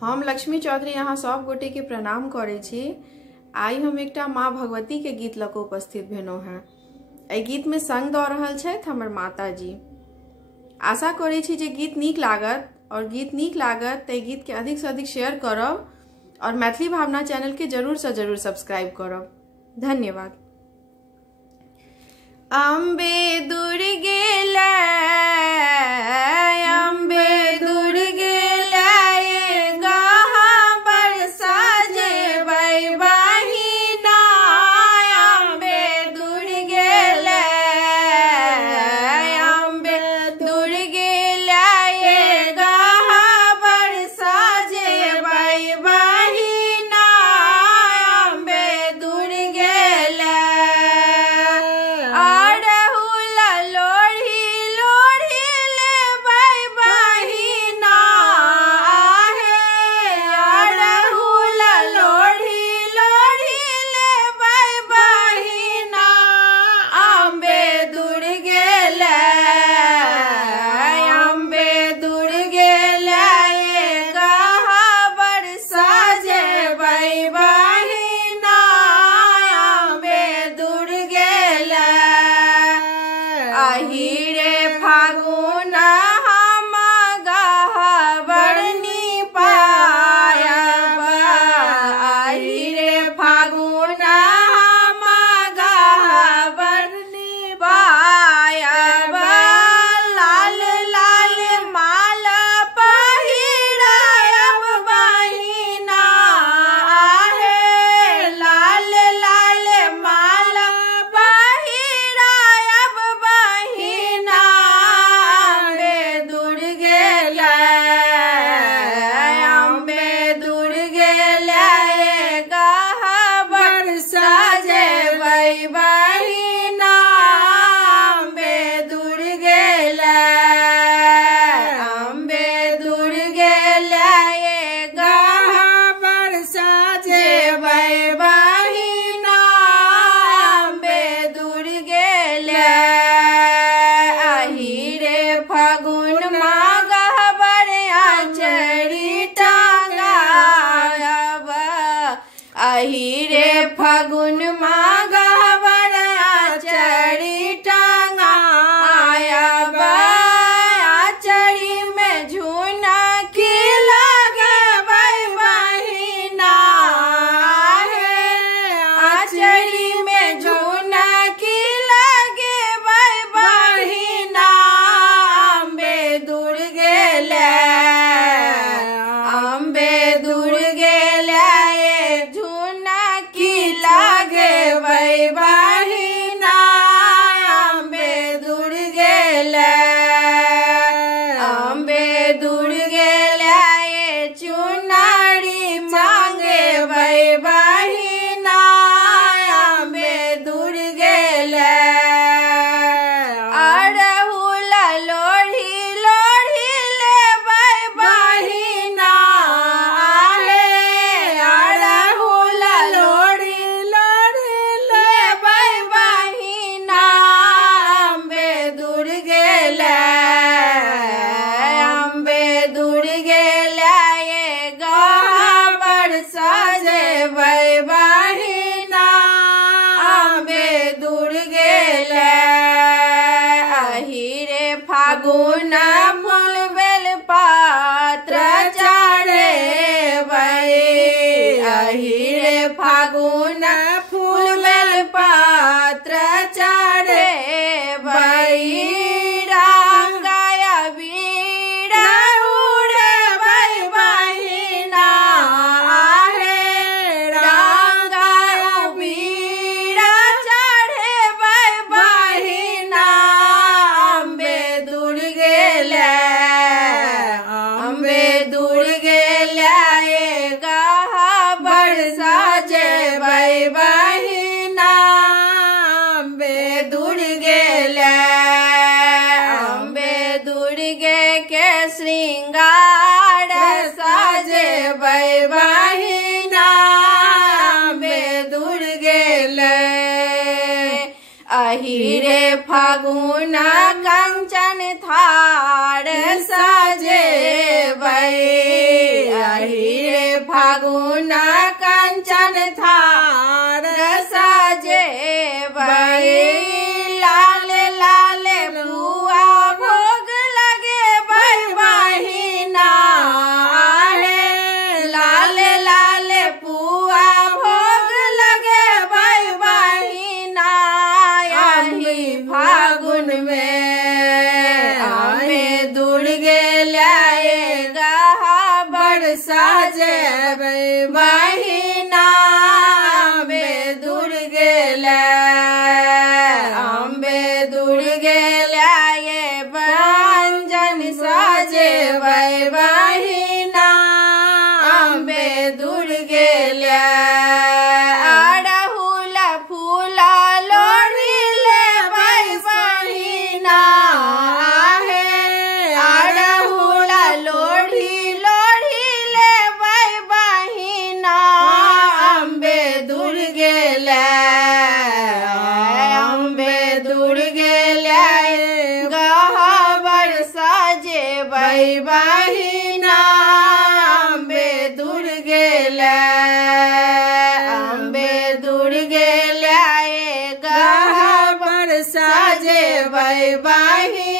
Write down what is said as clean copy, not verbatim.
हम लक्ष्मी चौधरी यहाँ सब गोटे के प्रणाम करे छी। आई हम एकटा माँ भगवती के गीत लऽ कऽ उपस्थित भेलहुँ हैं। एहि गीत में संग दऽ रहल छथि हमर माता जी। आशा करे छी जे गीत नीक लागत और गीत नीक लागत तऽ गीत के अधिक से अधिक शेयर करब और मैथिली भावना चैनल के जरूर से जरूर सब्सक्राइब करब। धन्यवाद। अम्बे दुर्गे अम्बे दुर्गे गहा बरसा जेबै बहिना। अम्बे दुर्गे अम्बे दुर्गे गहा बरसा जेबै बहिना। अम्बे दुर्गे अहिरे फागुन हम गहबरनी पायब। अहिरे फागुन हम गहबरनी पायब। लाल लाल माल पहिरायब बहिना। आहे लाल लाल माल पहिरायब बहिना। अम्बे दुर्गे अम्बे दुर्गे गहा बरसा जेबै बहिना। अम्बे दुर्गे अम्बे दुर्गे गहा बरसा जेबै बहिना। अम्बे दुर्गे अहिरे फागुन माँ गहबर आचरी टांगायब। अहिरे फागुन माँ गहबर आचरी टांगायब। आचरी में झुनकी लगबै बहिना। आचरी में झुनकी लगबै बहिना। अम्बे दुर्गे अम्बे दुर्गे झुनकी लगबै बहिना। अम्बे दुर्गे अम्बे दुर्गे चुनरी मांगबै बहिना। अम्बे दुर्गे अड़हुल लोढ़ी लोढ़ी लेबै बहिना। आहे अड़हुल लोढ़ी लोढ़ी लेबै बहिना। अम्बे दुर्गे अम्बे दुर्गे गहा बरसा जेबै बहिना। अम्बे दुर्गे अहिरे फागुन फूल बेल पात्र चढ़ेबै। अहिरे फागुन फूल बेल पात्र चढ़ेबै। रंगाय बीड़ उड़ेबै बहिना। आहे रंगाय बीड़ चढ़ेबै बहिना। अम्बे दुर्गे अम्बे दुर्गे गहा बरसा जेबै बहिना। अम्बे दुर्गे अम्बे दुर्गे के श्रृंगार सजेबै बहिना। अम्बे दुर्गे अहिरे फागुन कंचन थार सजेबै। फागुन कंचन थार साजे लाल लाल पुआ भोग लगे बहिना लाल लाल पुआ भोग लगे बहिना फागुन में हमें दुर्गे लाएगा बरसा जे बहिना अम्बे दुर्गे लाए व्यंजन साजे बहिना अम्बे दुर्गे अड़हुल फूला लोढ़ी ले बहिना अड़हुल लोढ़ी ले बहिना अम्बे दुर्गे गहबर साजे बहिना अम्बे दुर्गे लाए गहबर साजे बहिना